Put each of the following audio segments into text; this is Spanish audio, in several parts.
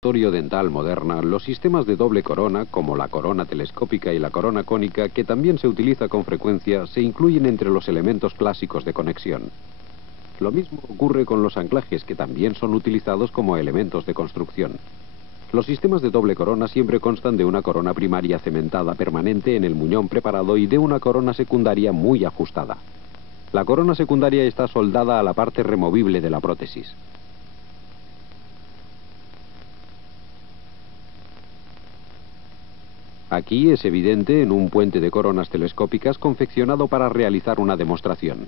Laboratorio dental moderna, los sistemas de doble corona, como la corona telescópica y la corona cónica, que también se utiliza con frecuencia, se incluyen entre los elementos clásicos de conexión. Lo mismo ocurre con los anclajes, que también son utilizados como elementos de construcción. Los sistemas de doble corona siempre constan de una corona primaria cementada permanente en el muñón preparado y de una corona secundaria muy ajustada. La corona secundaria está soldada a la parte removible de la prótesis. Aquí es evidente en un puente de coronas telescópicas confeccionado para realizar una demostración.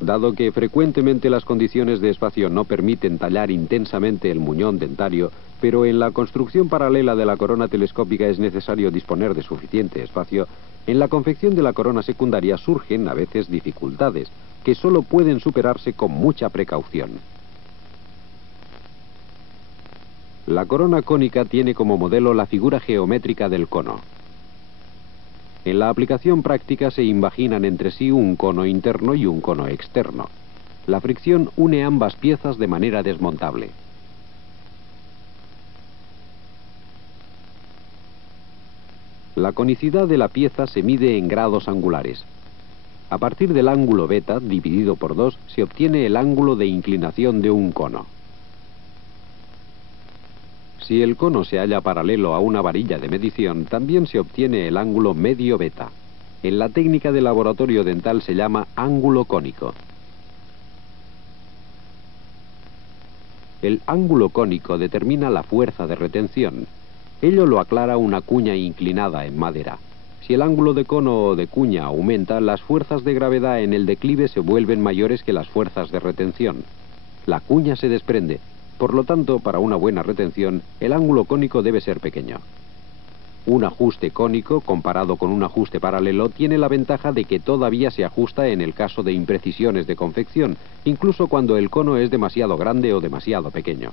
Dado que frecuentemente las condiciones de espacio no permiten tallar intensamente el muñón dentario, pero en la construcción paralela de la corona telescópica es necesario disponer de suficiente espacio, en la confección de la corona secundaria surgen a veces dificultades, que solo pueden superarse con mucha precaución. La corona cónica tiene como modelo la figura geométrica del cono. En la aplicación práctica se imaginan entre sí un cono interno y un cono externo. La fricción une ambas piezas de manera desmontable. La conicidad de la pieza se mide en grados angulares. A partir del ángulo beta, dividido por 2, se obtiene el ángulo de inclinación de un cono. Si el cono se halla paralelo a una varilla de medición, también se obtiene el ángulo medio beta. En la técnica de laboratorio dental se llama ángulo cónico. El ángulo cónico determina la fuerza de retención. Ello lo aclara una cuña inclinada en madera. Si el ángulo de cono o de cuña aumenta, las fuerzas de gravedad en el declive se vuelven mayores que las fuerzas de retención. La cuña se desprende. Por lo tanto, para una buena retención, el ángulo cónico debe ser pequeño. Un ajuste cónico, comparado con un ajuste paralelo, tiene la ventaja de que todavía se ajusta en el caso de imprecisiones de confección, incluso cuando el cono es demasiado grande o demasiado pequeño.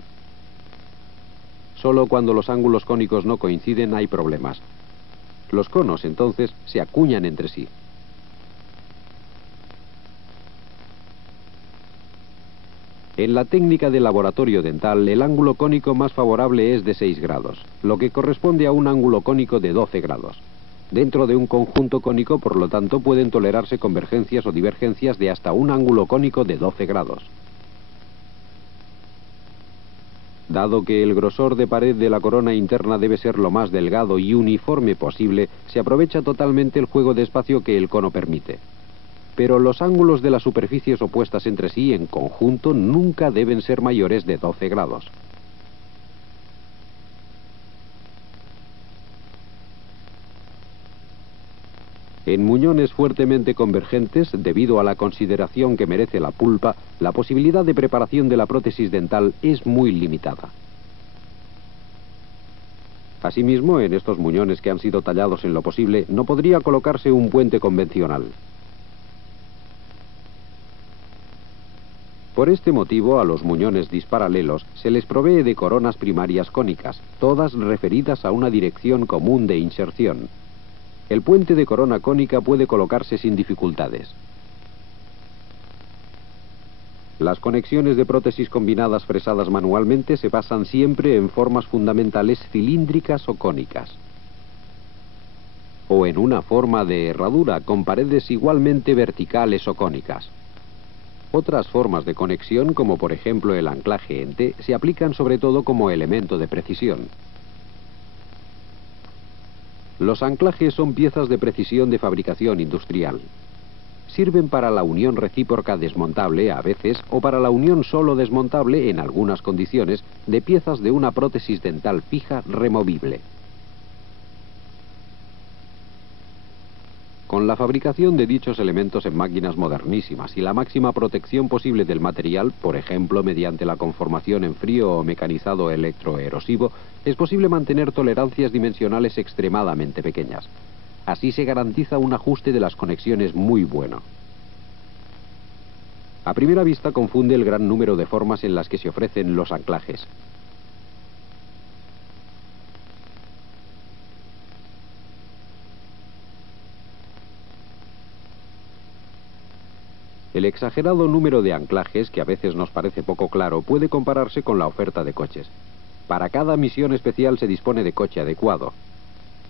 Solo cuando los ángulos cónicos no coinciden hay problemas. Los conos, entonces, se acuñan entre sí. En la técnica de laboratorio dental, el ángulo cónico más favorable es de 6 grados, lo que corresponde a un ángulo cónico de 12 grados. Dentro de un conjunto cónico, por lo tanto, pueden tolerarse convergencias o divergencias de hasta un ángulo cónico de 12 grados. Dado que el grosor de pared de la corona interna debe ser lo más delgado y uniforme posible, se aprovecha totalmente el juego de espacio que el cono permite. Pero los ángulos de las superficies opuestas entre sí en conjunto nunca deben ser mayores de 12 grados. En muñones fuertemente convergentes, debido a la consideración que merece la pulpa, la posibilidad de preparación de la prótesis dental es muy limitada. Asimismo, en estos muñones que han sido tallados en lo posible, no podría colocarse un puente convencional. Por este motivo, a los muñones disparalelos se les provee de coronas primarias cónicas, todas referidas a una dirección común de inserción. El puente de corona cónica puede colocarse sin dificultades. Las conexiones de prótesis combinadas fresadas manualmente se basan siempre en formas fundamentales cilíndricas o cónicas, o en una forma de herradura con paredes igualmente verticales o cónicas. Otras formas de conexión, como por ejemplo el anclaje en T, se aplican sobre todo como elemento de precisión. Los anclajes son piezas de precisión de fabricación industrial. Sirven para la unión recíproca desmontable a veces o para la unión solo desmontable en algunas condiciones de piezas de una prótesis dental fija removible. Con la fabricación de dichos elementos en máquinas modernísimas y la máxima protección posible del material, por ejemplo mediante la conformación en frío o mecanizado electroerosivo, es posible mantener tolerancias dimensionales extremadamente pequeñas. Así se garantiza un ajuste de las conexiones muy bueno. A primera vista confunde el gran número de formas en las que se ofrecen los anclajes. El exagerado número de anclajes, que a veces nos parece poco claro, puede compararse con la oferta de coches. Para cada misión especial se dispone de coche adecuado.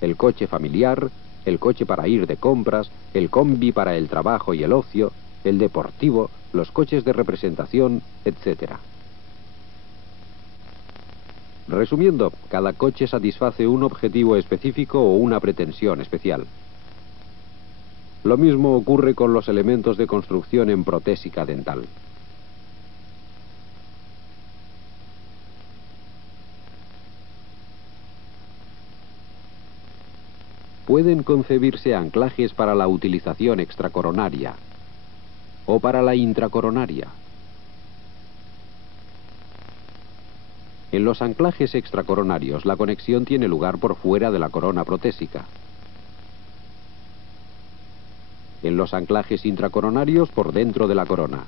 El coche familiar, el coche para ir de compras, el combi para el trabajo y el ocio, el deportivo, los coches de representación, etc. Resumiendo, cada coche satisface un objetivo específico o una pretensión especial. Lo mismo ocurre con los elementos de construcción en protésica dental. Pueden concebirse anclajes para la utilización extracoronaria o para la intracoronaria. En los anclajes extracoronarios, la conexión tiene lugar por fuera de la corona protésica. En los anclajes intracoronarios, por dentro de la corona.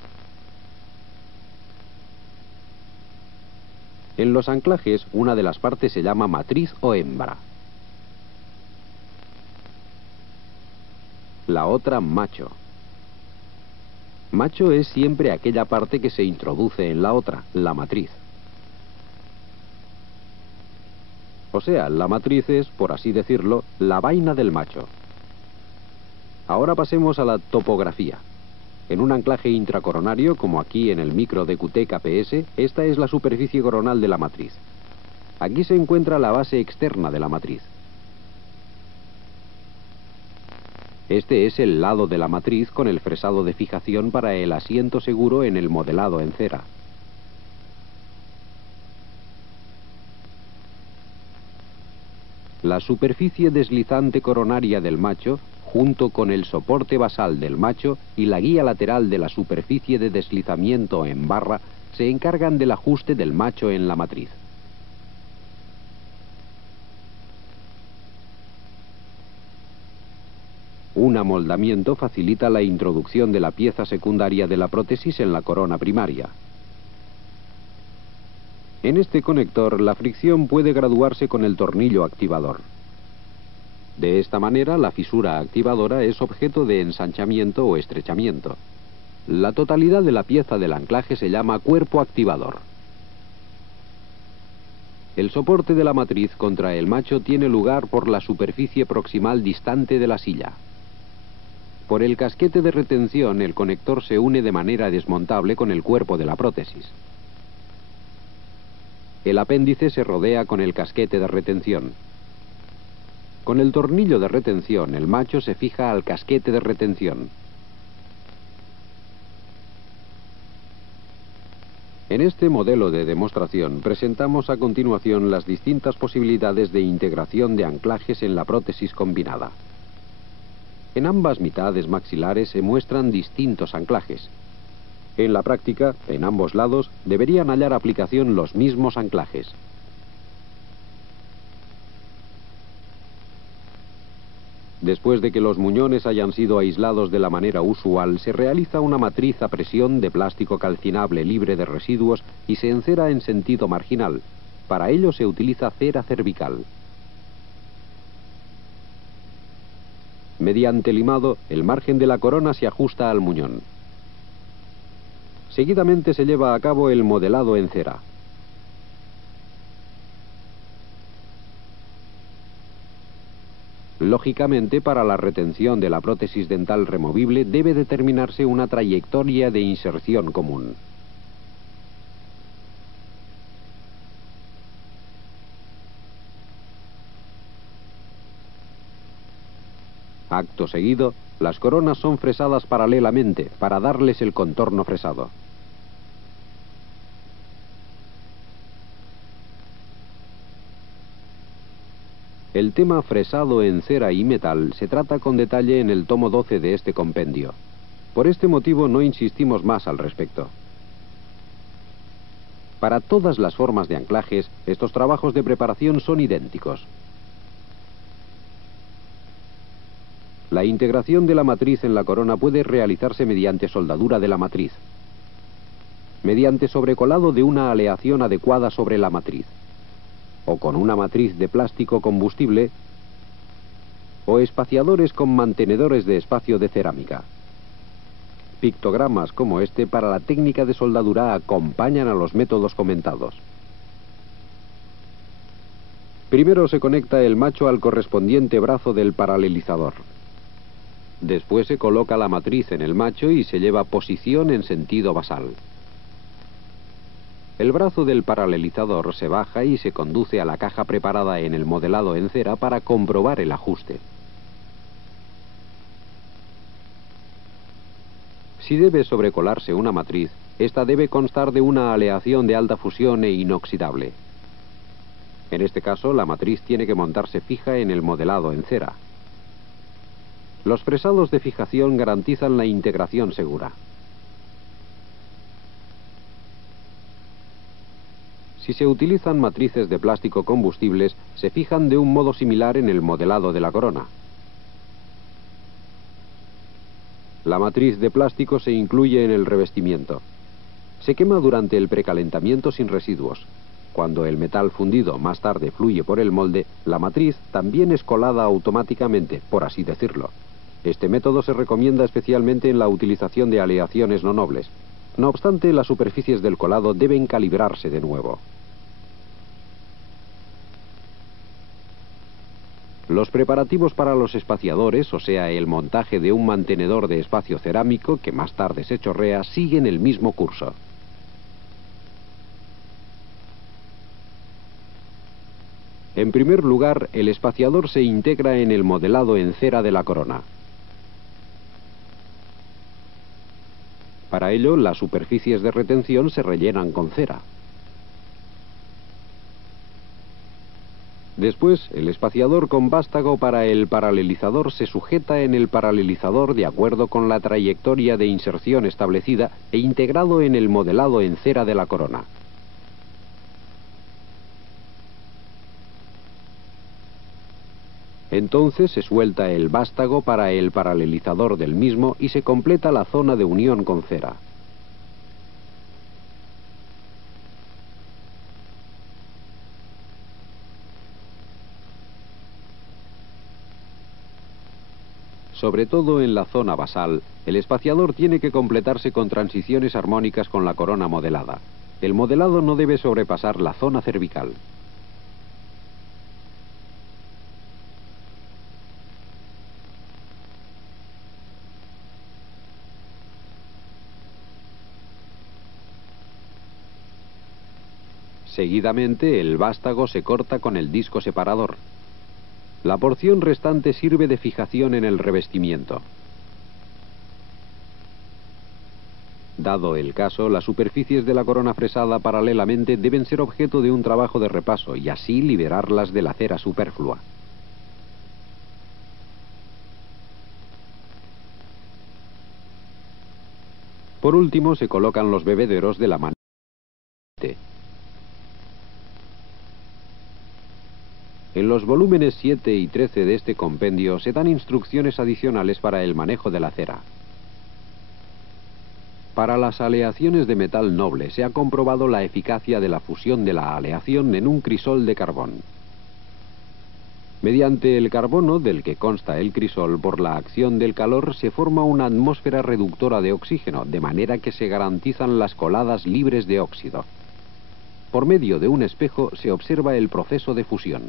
En los anclajes, una de las partes se llama matriz o hembra. La otra, macho. Macho es siempre aquella parte que se introduce en la otra, la matriz. O sea, la matriz es, por así decirlo, la vaina del macho. Ahora pasemos a la topografía. En un anclaje intracoronario, como aquí en el micro de QT-KPS, esta es la superficie coronal de la matriz. Aquí se encuentra la base externa de la matriz. Este es el lado de la matriz con el fresado de fijación para el asiento seguro en el modelado en cera. La superficie deslizante coronaria del macho, junto con el soporte basal del macho y la guía lateral de la superficie de deslizamiento en barra, se encargan del ajuste del macho en la matriz. Un amoldamiento facilita la introducción de la pieza secundaria de la prótesis en la corona primaria. En este conector, la fricción puede graduarse con el tornillo activador. De esta manera, la fisura activadora es objeto de ensanchamiento o estrechamiento. La totalidad de la pieza del anclaje se llama cuerpo activador. El soporte de la matriz contra el macho tiene lugar por la superficie proximal distante de la silla. Por el casquete de retención, el conector se une de manera desmontable con el cuerpo de la prótesis. El apéndice se rodea con el casquete de retención. Con el tornillo de retención, el macho se fija al casquete de retención. En este modelo de demostración presentamos a continuación las distintas posibilidades de integración de anclajes en la prótesis combinada. En ambas mitades maxilares se muestran distintos anclajes. En la práctica, en ambos lados, deberían hallar aplicación los mismos anclajes. Después de que los muñones hayan sido aislados de la manera usual, se realiza una matriz a presión de plástico calcinable libre de residuos y se encera en sentido marginal. Para ello se utiliza cera cervical. Mediante limado, el margen de la corona se ajusta al muñón. Seguidamente se lleva a cabo el modelado en cera. Lógicamente, para la retención de la prótesis dental removible debe determinarse una trayectoria de inserción común. Acto seguido, las coronas son fresadas paralelamente para darles el contorno fresado. El tema fresado en cera y metal se trata con detalle en el tomo 12 de este compendio. Por este motivo no insistimos más al respecto. Para todas las formas de anclajes, estos trabajos de preparación son idénticos. La integración de la matriz en la corona puede realizarse mediante soldadura de la matriz, mediante sobrecolado de una aleación adecuada sobre la matriz, o con una matriz de plástico combustible, o espaciadores con mantenedores de espacio de cerámica. Pictogramas como este para la técnica de soldadura acompañan a los métodos comentados. Primero se conecta el macho al correspondiente brazo del paralelizador. Después se coloca la matriz en el macho y se lleva posición en sentido basal. El brazo del paralelizador se baja y se conduce a la caja preparada en el modelado en cera para comprobar el ajuste. Si debe sobrecolarse una matriz, esta debe constar de una aleación de alta fusión e inoxidable. En este caso, la matriz tiene que montarse fija en el modelado en cera. Los fresados de fijación garantizan la integración segura. Si se utilizan matrices de plástico combustibles, se fijan de un modo similar en el modelado de la corona. La matriz de plástico se incluye en el revestimiento. Se quema durante el precalentamiento sin residuos. Cuando el metal fundido más tarde fluye por el molde, la matriz también es colada automáticamente, por así decirlo. Este método se recomienda especialmente en la utilización de aleaciones no nobles. No obstante, las superficies del colado deben calibrarse de nuevo. Los preparativos para los espaciadores, o sea, el montaje de un mantenedor de espacio cerámico que más tarde se chorrea, siguen el mismo curso. En primer lugar, el espaciador se integra en el modelado en cera de la corona. Para ello, las superficies de retención se rellenan con cera. Después, el espaciador con vástago para el paralelizador se sujeta en el paralelizador de acuerdo con la trayectoria de inserción establecida e integrado en el modelado en cera de la corona. Entonces se suelta el vástago para el paralelizador del mismo y se completa la zona de unión con cera. Sobre todo en la zona basal, el espaciador tiene que completarse con transiciones armónicas con la corona modelada. El modelado no debe sobrepasar la zona cervical. Seguidamente, el vástago se corta con el disco separador. La porción restante sirve de fijación en el revestimiento. Dado el caso, las superficies de la corona fresada paralelamente deben ser objeto de un trabajo de repaso y así liberarlas de la cera superflua. Por último, se colocan los bebederos de la manera. En los volúmenes 7 y 13 de este compendio se dan instrucciones adicionales para el manejo de la cera. Para las aleaciones de metal noble se ha comprobado la eficacia de la fusión de la aleación en un crisol de carbón. Mediante el carbono, del que consta el crisol, por la acción del calor se forma una atmósfera reductora de oxígeno, de manera que se garantizan las coladas libres de óxido. Por medio de un espejo se observa el proceso de fusión.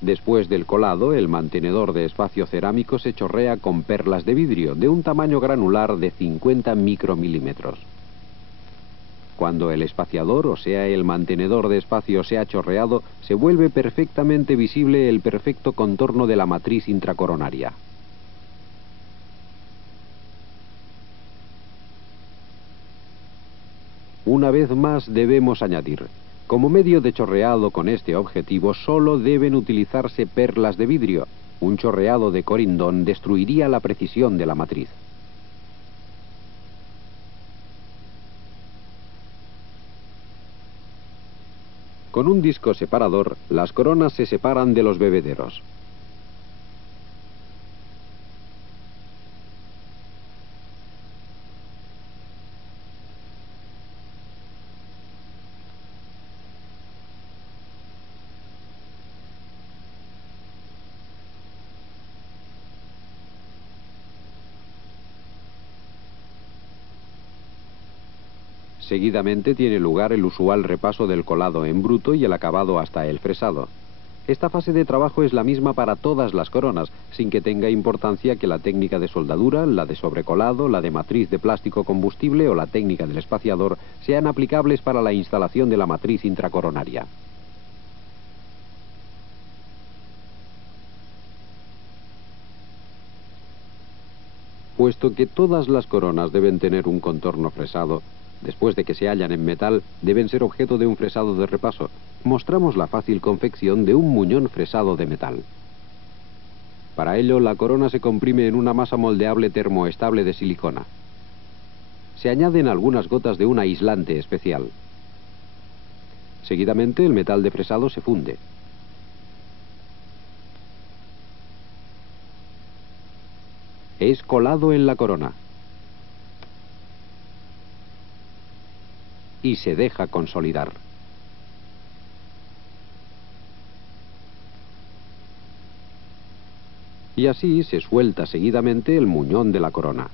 Después del colado, el mantenedor de espacio cerámico se chorrea con perlas de vidrio de un tamaño granular de 50 micromilímetros. Cuando el espaciador, o sea, el mantenedor de espacio, se ha chorreado, se vuelve perfectamente visible el perfecto contorno de la matriz intracoronaria. Una vez más debemos añadir: como medio de chorreado con este objetivo, solo deben utilizarse perlas de vidrio. Un chorreado de corindón destruiría la precisión de la matriz. Con un disco separador, las coronas se separan de los bebederos. Seguidamente tiene lugar el usual repaso del colado en bruto y el acabado hasta el fresado. Esta fase de trabajo es la misma para todas las coronas, sin que tenga importancia que la técnica de soldadura, la de sobrecolado, la de matriz de plástico combustible o la técnica del espaciador sean aplicables para la instalación de la matriz intracoronaria. Puesto que todas las coronas deben tener un contorno fresado, después de que se hallan en metal, deben ser objeto de un fresado de repaso. Mostramos la fácil confección de un muñón fresado de metal. Para ello, la corona se comprime en una masa moldeable termoestable de silicona. Se añaden algunas gotas de un aislante especial. Seguidamente, el metal de fresado se funde. Es colado en la corona. Y se deja consolidar. Y así se suelta seguidamente el muñón de la corona.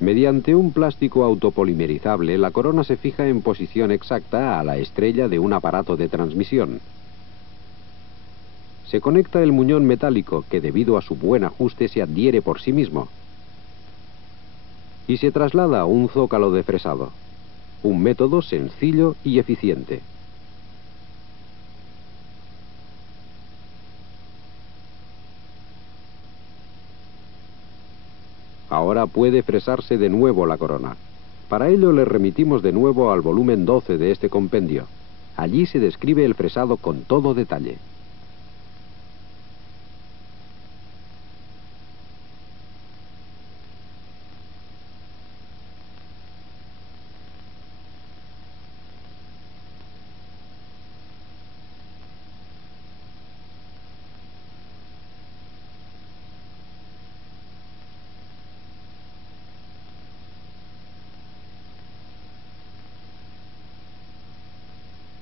Mediante un plástico autopolimerizable, la corona se fija en posición exacta a la estrella de un aparato de transmisión. Se conecta el muñón metálico, que debido a su buen ajuste se adhiere por sí mismo. Y se traslada a un zócalo de fresado. Un método sencillo y eficiente. Ahora puede fresarse de nuevo la corona. Para ello le remitimos de nuevo al volumen 12 de este compendio. Allí se describe el fresado con todo detalle.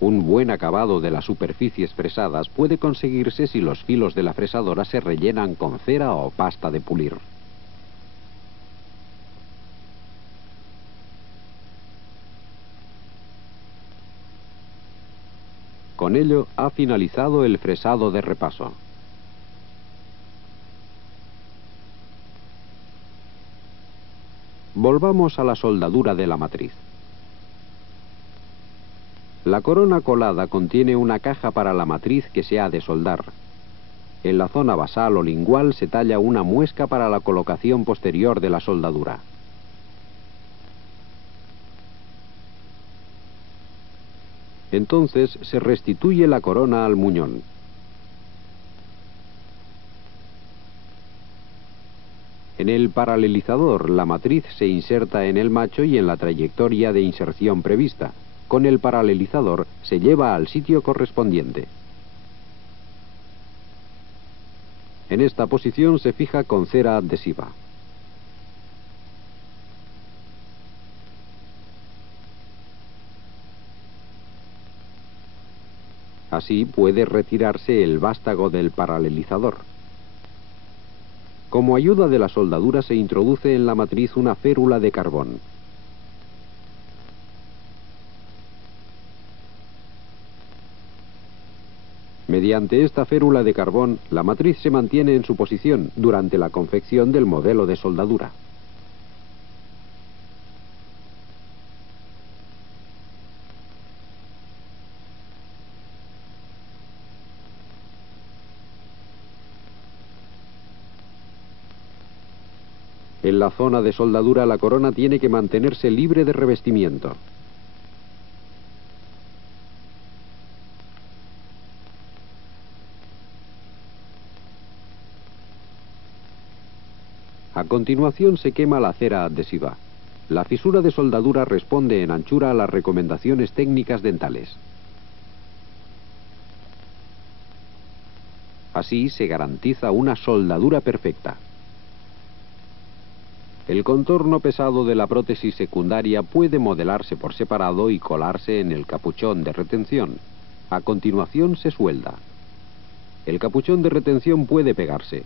Un buen acabado de las superficies fresadas puede conseguirse si los filos de la fresadora se rellenan con cera o pasta de pulir. Con ello ha finalizado el fresado de repaso. Volvamos a la soldadura de la matriz. La corona colada contiene una caja para la matriz que se ha de soldar. En la zona basal o lingual se talla una muesca para la colocación posterior de la soldadura. Entonces se restituye la corona al muñón. En el paralelizador, la matriz se inserta en el macho y en la trayectoria de inserción prevista. Con el paralelizador se lleva al sitio correspondiente. En esta posición se fija con cera adhesiva. Así puede retirarse el vástago del paralelizador. Como ayuda de la soldadura se introduce en la matriz una férula de carbón. Mediante esta férula de carbón, la matriz se mantiene en su posición durante la confección del modelo de soldadura. En la zona de soldadura la corona tiene que mantenerse libre de revestimiento. A continuación se quema la cera adhesiva. La fisura de soldadura responde en anchura a las recomendaciones técnicas dentales. Así se garantiza una soldadura perfecta. El contorno pesado de la prótesis secundaria puede modelarse por separado y colarse en el capuchón de retención. A continuación se suelda. El capuchón de retención puede pegarse.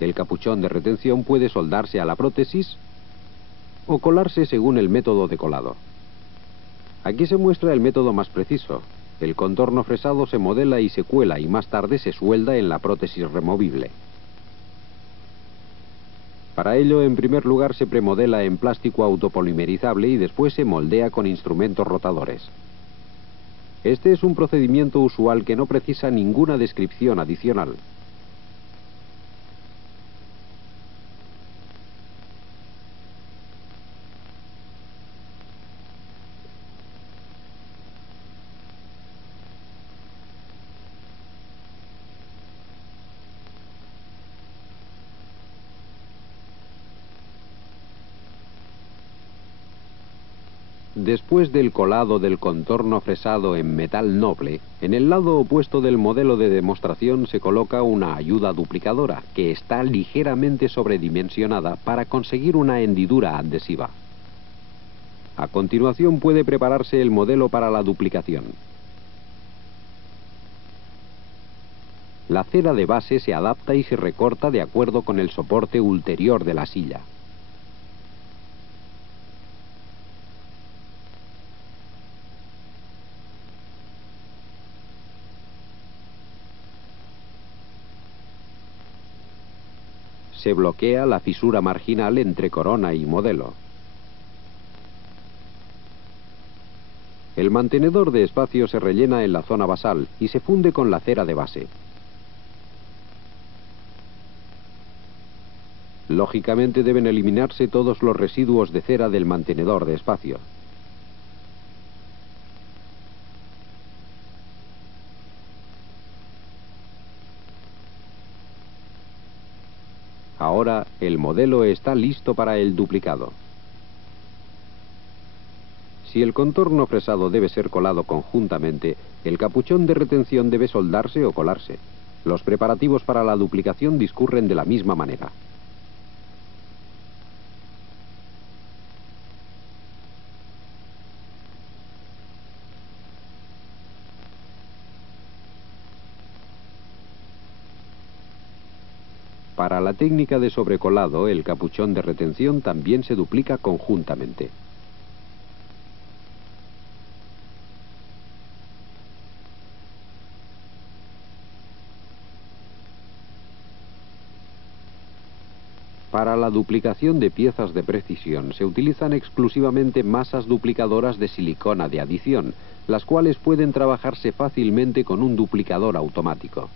El capuchón de retención puede soldarse a la prótesis o colarse según el método de colado. Aquí se muestra el método más preciso. El contorno fresado se modela y se cuela y más tarde se suelda en la prótesis removible. Para ello, en primer lugar, se premodela en plástico autopolimerizable y después se moldea con instrumentos rotadores. Este es un procedimiento usual que no precisa ninguna descripción adicional. Después del colado del contorno fresado en metal noble, en el lado opuesto del modelo de demostración se coloca una ayuda duplicadora, que está ligeramente sobredimensionada para conseguir una hendidura adhesiva. A continuación puede prepararse el modelo para la duplicación. La cera de base se adapta y se recorta de acuerdo con el soporte ulterior de la silla. Se bloquea la fisura marginal entre corona y modelo. El mantenedor de espacio se rellena en la zona basal y se funde con la cera de base. Lógicamente deben eliminarse todos los residuos de cera del mantenedor de espacio. Ahora el modelo está listo para el duplicado. Si el contorno fresado debe ser colado conjuntamente, el capuchón de retención debe soldarse o colarse. Los preparativos para la duplicación discurren de la misma manera. Para la técnica de sobrecolado, el capuchón de retención también se duplica conjuntamente. Para la duplicación de piezas de precisión se utilizan exclusivamente masas duplicadoras de silicona de adición, las cuales pueden trabajarse fácilmente con un duplicador automático.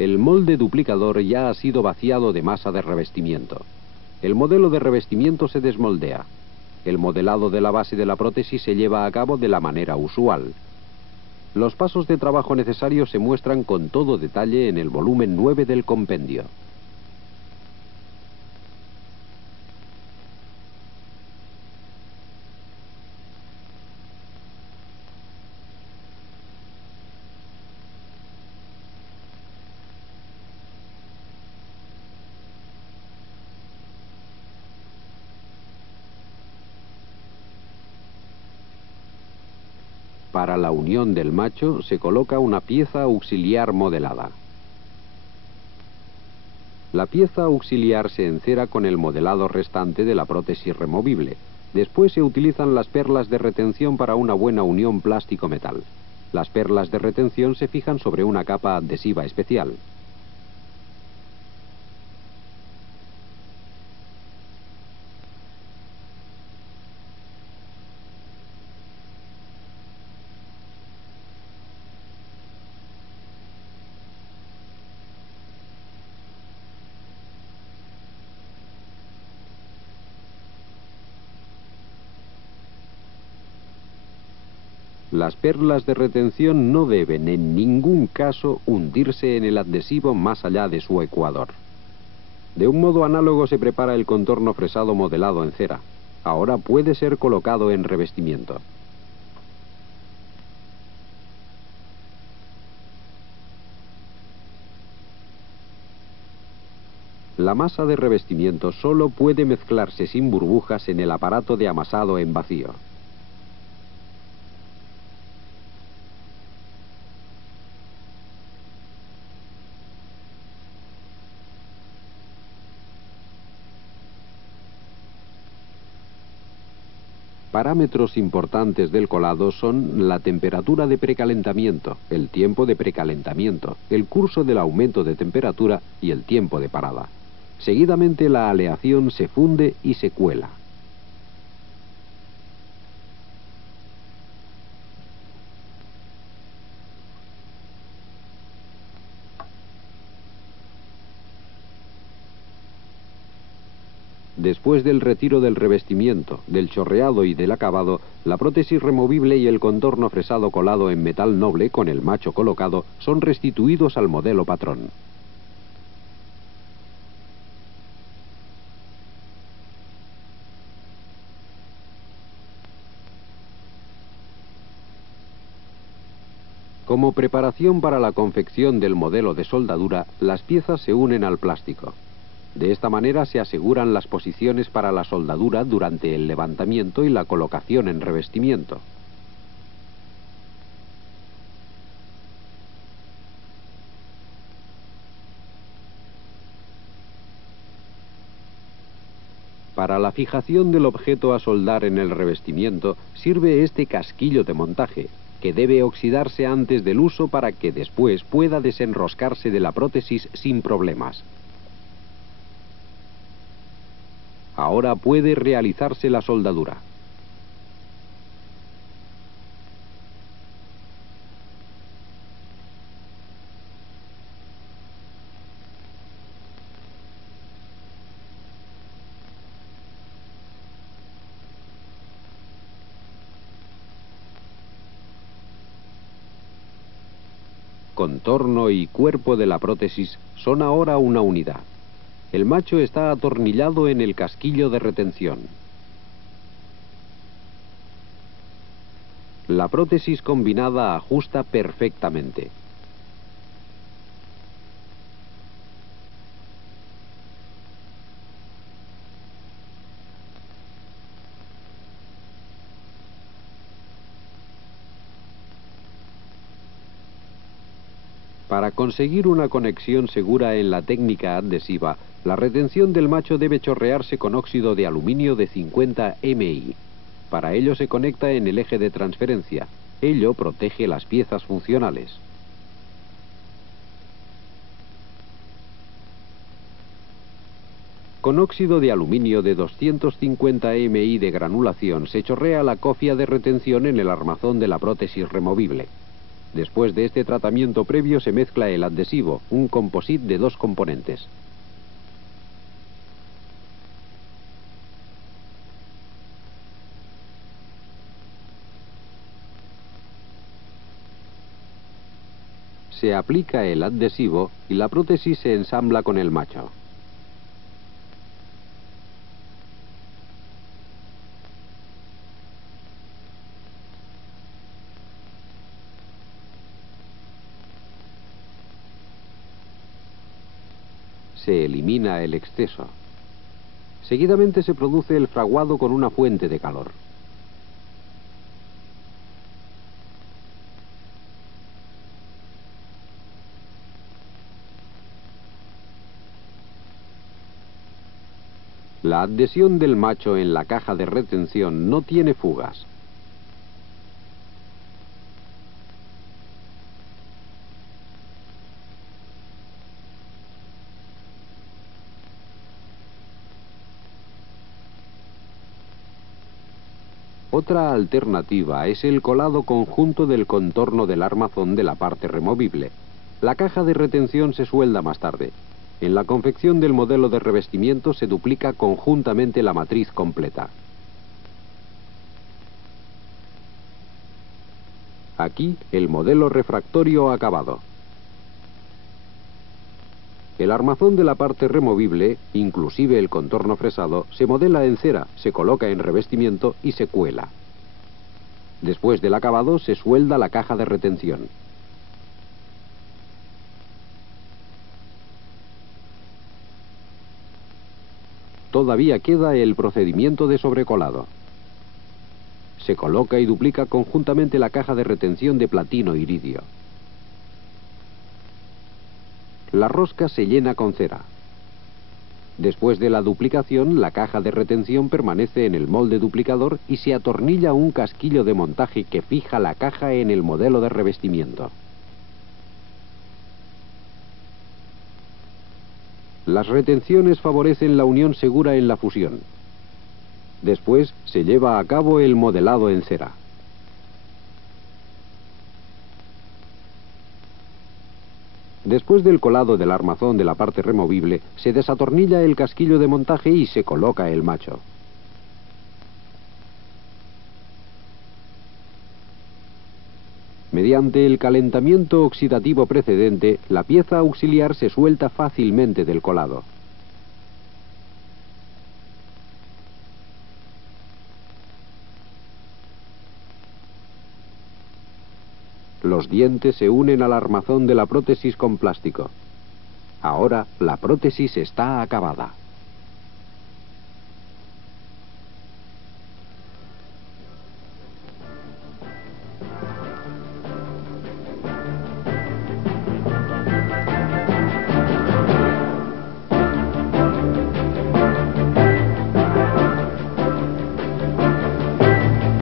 El molde duplicador ya ha sido vaciado de masa de revestimiento. El modelo de revestimiento se desmoldea. El modelado de la base de la prótesis se lleva a cabo de la manera usual. Los pasos de trabajo necesarios se muestran con todo detalle en el volumen 9 del compendio. Para la unión del macho se coloca una pieza auxiliar modelada. La pieza auxiliar se encera con el modelado restante de la prótesis removible. Después se utilizan las perlas de retención para una buena unión plástico-metal. Las perlas de retención se fijan sobre una capa adhesiva especial. Las perlas de retención no deben en ningún caso hundirse en el adhesivo más allá de su ecuador. De un modo análogo se prepara el contorno fresado modelado en cera. Ahora puede ser colocado en revestimiento. La masa de revestimiento solo puede mezclarse sin burbujas en el aparato de amasado en vacío. Parámetros importantes del colado son la temperatura de precalentamiento, el tiempo de precalentamiento, el curso del aumento de temperatura y el tiempo de parada. Seguidamente la aleación se funde y se cuela. Después del retiro del revestimiento, del chorreado y del acabado, la prótesis removible y el contorno fresado colado en metal noble con el macho colocado son restituidos al modelo patrón. Como preparación para la confección del modelo de soldadura, las piezas se unen al plástico. De esta manera se aseguran las posiciones para la soldadura durante el levantamiento y la colocación en revestimiento. Para la fijación del objeto a soldar en el revestimiento sirve este casquillo de montaje, que debe oxidarse antes del uso para que después pueda desenroscarse de la prótesis sin problemas. Ahora puede realizarse la soldadura. Contorno y cuerpo de la prótesis son ahora una unidad. El macho está atornillado en el casquillo de retención. La prótesis combinada ajusta perfectamente. Para conseguir una conexión segura en la técnica adhesiva, la retención del macho debe chorrearse con óxido de aluminio de 50 MI. Para ello se conecta en el eje de transferencia. Ello protege las piezas funcionales. Con óxido de aluminio de 250 MI de granulación se chorrea la cofia de retención en el armazón de la prótesis removible. Después de este tratamiento previo se mezcla el adhesivo, un composite de 2 componentes. Se aplica el adhesivo y la prótesis se ensambla con el macho. Se elimina el exceso. Seguidamente se produce el fraguado con una fuente de calor. La adhesión del macho en la caja de retención no tiene fugas. Otra alternativa es el colado conjunto del contorno del armazón de la parte removible. La caja de retención se suelda más tarde. En la confección del modelo de revestimiento se duplica conjuntamente la matriz completa. Aquí el modelo refractorio acabado. El armazón de la parte removible, inclusive el contorno fresado, se modela en cera, se coloca en revestimiento y se cuela. Después del acabado se suelda la caja de retención. Todavía queda el procedimiento de sobrecolado. Se coloca y duplica conjuntamente la caja de retención de platino iridio. La rosca se llena con cera. Después de la duplicación, la caja de retención permanece en el molde duplicador y se atornilla un casquillo de montaje que fija la caja en el modelo de revestimiento. Las retenciones favorecen la unión segura en la fusión. Después se lleva a cabo el modelado en cera. Después del colado del armazón de la parte removible, se desatornilla el casquillo de montaje y se coloca el macho. Mediante el calentamiento oxidativo precedente, la pieza auxiliar se suelta fácilmente del colado. Los dientes se unen al armazón de la prótesis con plástico. Ahora la prótesis está acabada.